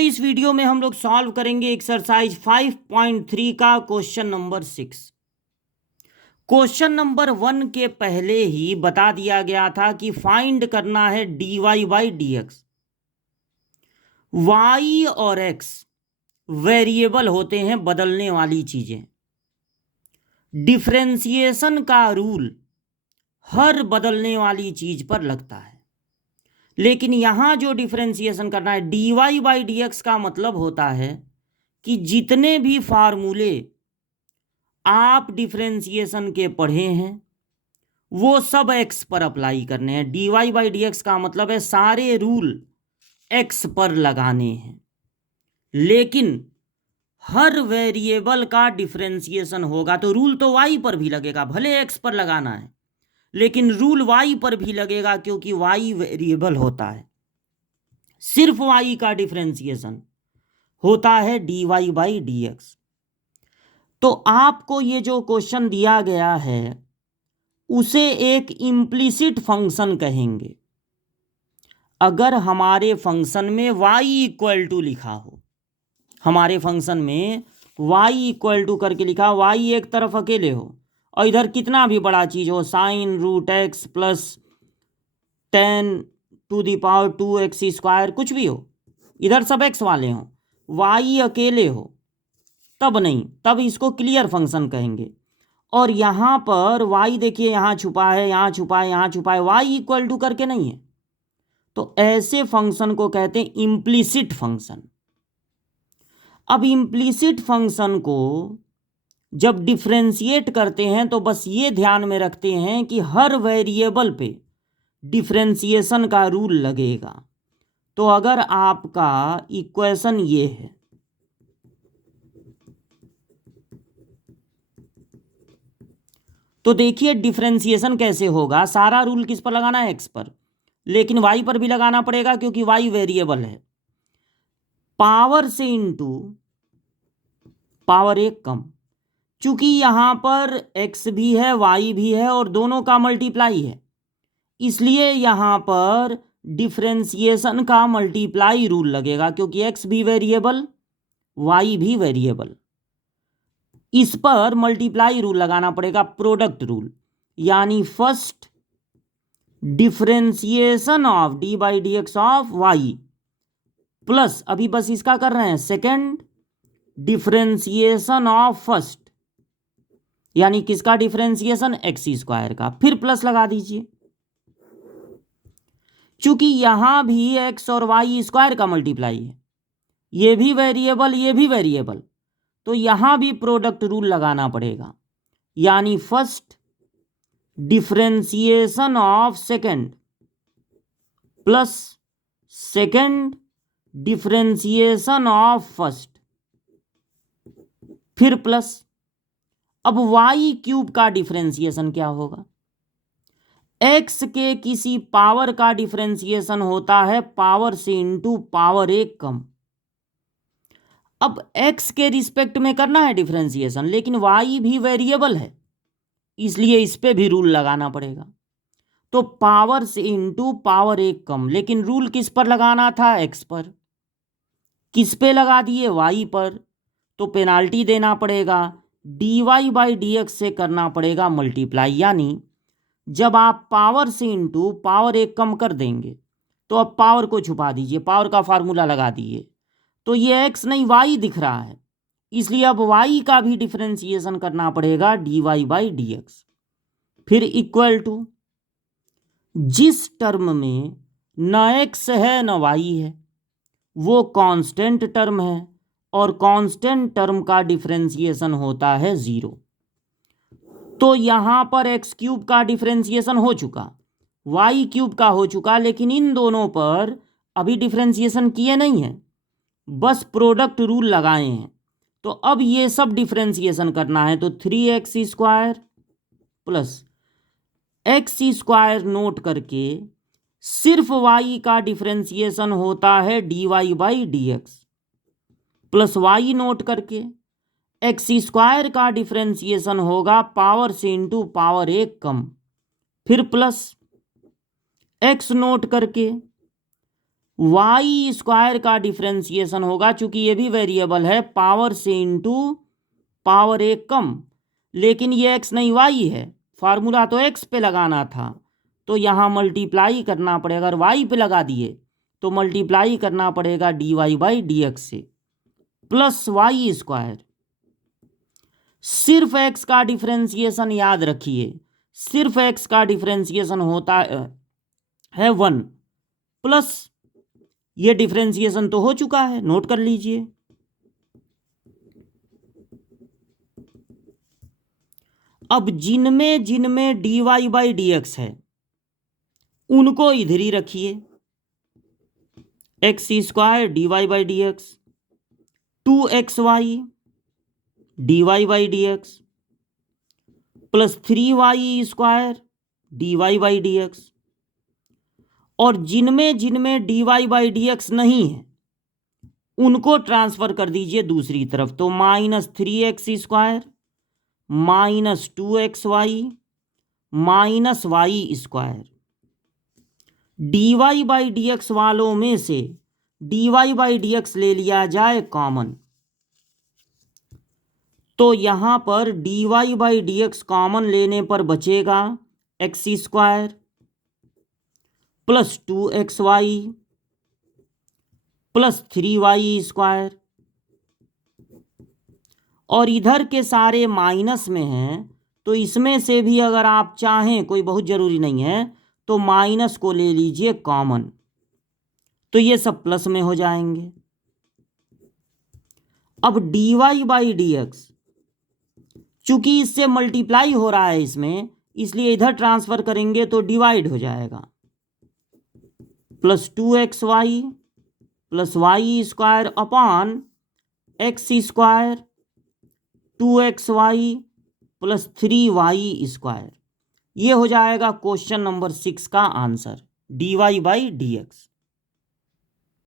इस वीडियो में हम लोग सॉल्व करेंगे एक्सरसाइज 5.3 का क्वेश्चन नंबर 6। क्वेश्चन नंबर 1 के पहले ही बता दिया गया था कि फाइंड करना है dy by d x. Y और एक्स वेरिएबल होते हैं, बदलने वाली चीजें। डिफरेंशिएशन का रूल हर बदलने वाली चीज पर लगता है, लेकिन यहां जो डिफरेंशिएशन करना है dy बाई डी एक्स का मतलब होता है कि जितने भी फार्मूले आप डिफरेंशिएशन के पढ़े हैं वो सब x पर अप्लाई करने हैं। dy बाई डी एक्स का मतलब है सारे रूल x पर लगाने हैं, लेकिन हर वेरिएबल का डिफरेंशिएशन होगा तो रूल तो y पर भी लगेगा। भले x पर लगाना है लेकिन रूल y पर भी लगेगा, क्योंकि y वेरिएबल होता है। सिर्फ y का डिफरेंशिएशन होता है dy बाई डी एक्स। तो आपको ये जो क्वेश्चन दिया गया है उसे एक इम्प्लिसिट फंक्शन कहेंगे। अगर हमारे फंक्शन में y इक्वल टू लिखा हो, हमारे फंक्शन में y इक्वल टू करके लिखा, y एक तरफ अकेले हो और इधर कितना भी बड़ा चीज हो, sign root x plus 10⁻²x², कुछ भी हो, इधर सब x वाले हो, y अकेले हो, तब नहीं, तब इसको क्लियर फंक्शन कहेंगे। और यहां पर y देखिए, यहां छुपा है, यहां छुपा है, यहां छुपा है, y इक्वल टू करके नहीं है, तो ऐसे फंक्शन को कहते हैं इम्प्लिसिट फंक्शन। अब इम्प्लिसिट फंक्शन को जब डिफरेंशिएट करते हैं तो बस ये ध्यान में रखते हैं कि हर वेरिएबल पे डिफरेंशिएशन का रूल लगेगा। तो अगर आपका इक्वेशन ये है, तो देखिए डिफरेंशिएशन कैसे होगा। सारा रूल किस पर लगाना है, x पर, लेकिन y पर भी लगाना पड़ेगा क्योंकि y वेरिएबल है। पावर से इंटू पावर एक कम, चूंकि यहां पर x भी है y भी है और दोनों का मल्टीप्लाई है, इसलिए यहां पर डिफरेंशिएशन का मल्टीप्लाई रूल लगेगा, क्योंकि x भी वेरिएबल y भी वेरिएबल। इस पर मल्टीप्लाई रूल लगाना पड़ेगा, प्रोडक्ट रूल, यानी first differentiation of d by d x of y plus, अभी बस इसका कर रहे हैं, सेकेंड डिफरेंशिएशन ऑफ फर्स्ट, यानी किसका डिफरेंशिएशन, x² का, फिर प्लस लगा दीजिए। चूंकि यहां भी x और y² का मल्टीप्लाई है, ये भी वेरिएबल ये भी वेरिएबल, तो यहां भी प्रोडक्ट रूल लगाना पड़ेगा, यानी first differentiation of second plus second differentiation of first, फिर प्लस। अब y³ का डिफरेंशिएशन क्या होगा, x के किसी पावर का डिफरेंशिएशन होता है पावर से इंटू पावर एक कम। अब x के रिस्पेक्ट में करना है डिफरेंशिएशन, लेकिन y भी वेरिएबल है, इसलिए इस पे भी रूल लगाना पड़ेगा। तो पावर से इंटू पावर एक कम, लेकिन रूल किस पर लगाना था, x पर, किस पे लगा दिए, y पर, तो पेनाल्टी देना पड़ेगा, dy बाई डी एक्स से करना पड़ेगा मल्टीप्लाई। यानी जब आप पावर से इंटू पावर एक कम कर देंगे तो अब पावर को छुपा दीजिए, पावर का फार्मूला लगा दिए, तो ये x नहीं y दिख रहा है, इसलिए अब y का भी डिफरेंशिएशन करना पड़ेगा dy बाई डी एक्स। फिर इक्वल टू, जिस टर्म में न x है न y है वो कांस्टेंट टर्म है, और कांस्टेंट टर्म का डिफरेंशिएशन होता है 0। तो यहां पर x³ का डिफरेंशिएशन हो चुका, y³ का हो चुका, लेकिन इन दोनों पर अभी डिफरेंशिएशन किए नहीं है, बस प्रोडक्ट रूल लगाए हैं। तो अब ये सब डिफरेंशिएशन करना है, तो 3x² प्लस x² नोट करके सिर्फ y का डिफरेंशिएशन होता है dy by d x, plus y note करके x² का डिफरेंशिएशन होगा पावर से इंटू पावर एक कम, फिर प्लस x नोट करके वाई स्क्वायर का डिफरेंशिएशन होगा, चूंकि ये भी वेरिएबल है, पावर से इंटू पावर एक कम, लेकिन ये एक्स नहीं वाई है, फार्मूला तो एक्स पे लगाना था, तो यहाँ मल्टीप्लाई करना पड़ेगा। अगर वाई पे लगा दिए तो मल्टीप्लाई करना पड़ेगा d y by d x से, प्लस वाई स्क्वायर। सिर्फ एक्स का डिफरेंशिएशन याद रखिए, सिर्फ एक्स का डिफरेंशिएशन होता है 1, प्लस ये डिफरेंशिएशन तो हो चुका है, नोट कर लीजिए। अब जिनमें जिनमें d y by d x है उनको इधर ही रखिए, x square d y by d x, 2xy d y by d x, plus 3y square d y by d x. और जिनमें जिनमें d y by d x नहीं है उनको ट्रांसफर कर दीजिए दूसरी तरफ, तो -3x square -2xy -y square. D y by d x वालों में से d y by d x ले लिया जाए कॉमन, तो यहां पर d y by d x common लेने पर बचेगा x square plus 2xy plus 3y square. और इधर के सारे माइनस में हैं, तो इसमें से भी अगर आप चाहें, कोई बहुत जरूरी नहीं है, तो माइनस को ले लीजिए कॉमन, तो ये सब प्लस में हो जाएंगे। अब d y by d x चूंकि इससे मल्टीप्लाई हो रहा है इसमें, इसलिए इधर ट्रांसफर करेंगे तो डिवाइड हो जाएगा, plus 2xy plus y square upon x square 2xy plus 3y square. ये हो जाएगा क्वेश्चन नंबर 6 का answer, dy by d x.